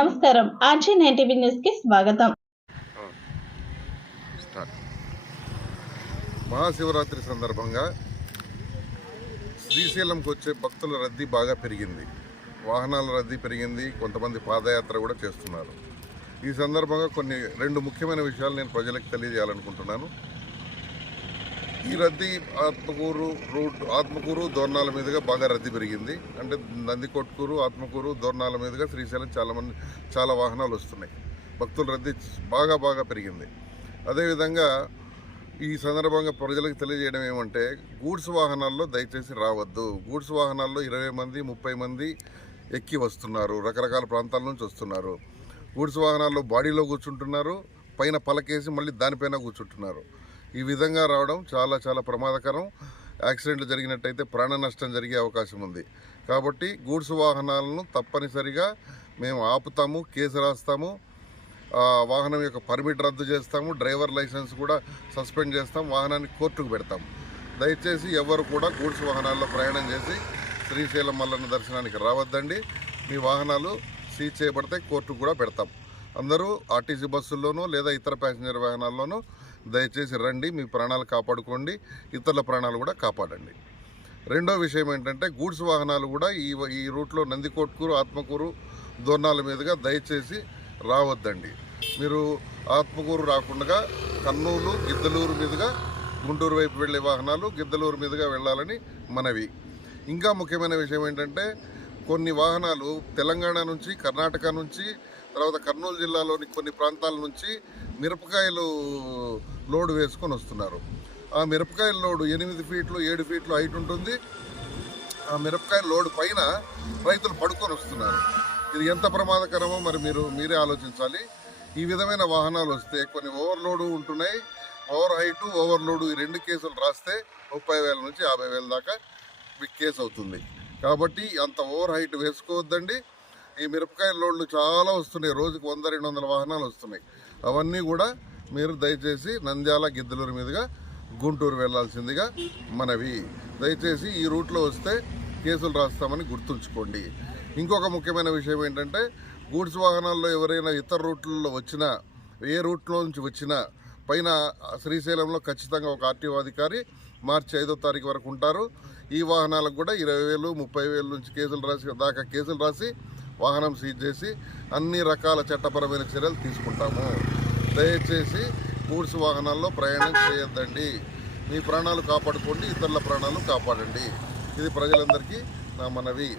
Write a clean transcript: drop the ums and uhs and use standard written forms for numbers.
నమస్కారం. ఆర్జీ9 TV news కి స్వాగతం. మహాశివరాత్రి సందర్భంగా శ్రీశైలంకి వచ్చే భక్తుల రద్దీ బాగా పెరిగింది. వాహనాల రద్దీ పెరిగింది. కొంతమంది పాదయాత్ర కూడా చేస్తున్నారు. ఈ సందర్భంగా రెండు ముఖ్యమైన విషయాలు నేను ప్రజలకు తెలియజేయాలనుకుంటున్నాను. ఈ రద్దీ ఆత్మకూరు దోర్నాల మీదుగా బాగా రద్దీ పెరిగింది. అంటే నందికొట్కూరు, ఆత్మకూరు, దోర్నాల మీదుగా శ్రీశైలం చాలా వాహనాలు వస్తున్నాయి. భక్తుల రద్దీ బాగా పెరిగింది. అదేవిధంగా ఈ సందర్భంగా ప్రజలకు తెలియజేయడం ఏమంటే, గూడ్స్ వాహనాల్లో దయచేసి రావద్దు. గూడ్స్ వాహనాల్లో 20 మంది 30 మంది ఎక్కి వస్తున్నారు. రకరకాల ప్రాంతాల నుంచి వస్తున్నారు. గూడ్స్ వాహనాల్లో బాడీలో కూర్చుంటున్నారు, పైన పలకేసి మళ్ళీ దానిపైన కూర్చుంటున్నారు. ఈ విధంగా రావడం చాలా ప్రమాదకరం. యాక్సిడెంట్లు జరిగినట్టయితే ప్రాణ నష్టం జరిగే అవకాశం ఉంది. కాబట్టి గూడ్స్ వాహనాలను తప్పనిసరిగా మేము ఆపుతాము, కేసు రాస్తాము, వాహనం యొక్క పర్మిట్ రద్దు చేస్తాము, డ్రైవర్ లైసెన్స్ కూడా సస్పెండ్ చేస్తాం, వాహనాన్ని కోర్టుకు పెడతాం. దయచేసి ఎవరు కూడా గూడ్స్ వాహనాల్లో ప్రయాణం చేసి శ్రీశైలం మల్లన్న దర్శనానికి రావద్దండి. మీ వాహనాలు సీజ్ చేయబడితే కోర్టుకు కూడా పెడతాం. అందరూ ఆర్టీసీ బస్సుల్లోనూ లేదా ఇతర ప్యాసింజర్ వాహనాల్లోనూ దయచేసి రండి. మీ ప్రాణాలు కాపాడుకోండి, ఇతరుల ప్రాణాలు కూడా కాపాడండి. రెండో విషయం ఏంటంటే, గూడ్స్ వాహనాలు కూడా ఈ రూట్లో నందికొట్కూరు, ఆత్మకూరు, దోర్నాల మీదుగా దయచేసి రావద్దండి. మీరు ఆత్మకూరు రాకుండా కర్నూలు, గిద్దలూరు మీదుగా గుంటూరు వైపు వెళ్ళే వాహనాలు గిద్దలూరు మీదుగా వెళ్ళాలని మనవి. ఇంకా ముఖ్యమైన విషయం ఏంటంటే, కొన్ని వాహనాలు తెలంగాణ నుంచి, కర్ణాటక నుంచి, తర్వాత కర్నూలు జిల్లాలోని కొన్ని ప్రాంతాల నుంచి మిరపకాయలు లోడు వేసుకొని వస్తున్నారు. ఆ మిరపకాయల లోడు 8 ఫీట్లు 7 ఫీట్లు హైట్ ఉంటుంది. ఆ మిరపకాయల లోడు పైన రైతులు పడుకొని వస్తున్నారు. ఇది ఎంత ప్రమాదకరమో మరి మీరే ఆలోచించాలి. ఈ విధమైన వాహనాలు వస్తే కొన్ని ఓవర్లోడు ఉంటున్నాయి. ఓవర్ హైటు, ఓవర్లోడు ఈ 2 కేసులు రాస్తే 30,000 నుంచి 50,000 దాకా కేసు అవుతుంది. కాబట్టి అంత ఓవర్ హైట్ వేసుకోవద్దండి. ఈ మిరపకాయల లోడ్లు చాలా వస్తున్నాయి. రోజుకు 100-200 వాహనాలు వస్తున్నాయి. అవన్నీ కూడా మీరు దయచేసి నంద్యాల, గిద్దలూరు మీదుగా గుంటూరు వెళ్లాల్సిందిగా మనవి. దయచేసి ఈ రూట్లో వస్తే కేసులు రాస్తామని గుర్తుంచుకోండి. ఇంకొక ముఖ్యమైన విషయం ఏంటంటే, గూడ్స్ వాహనాల్లో ఎవరైనా ఇతర రూట్లలో వచ్చినా, ఏ రూట్లో నుంచి వచ్చినా పైన శ్రీశైలంలో ఖచ్చితంగా ఒక ఆర్టీఓ అధికారి మార్చి 5వ తారీఖు వరకు ఉంటారు. ఈ వాహనాలకు కూడా 20,000 30,000 నుంచి కేసులు రాసి వాహనం సీజ్ చేసి అన్ని రకాల చట్టపరమైన చర్యలు తీసుకుంటాము. దయచేసి గూడ్స్ వాహనాల్లో ప్రయాణం చేయొద్దండి. మీ ప్రాణాలు కాపాడుకోండి, ఇతరుల ప్రాణాలు కాపాడండి. ఇది ప్రజలందరికీ నా మనవి.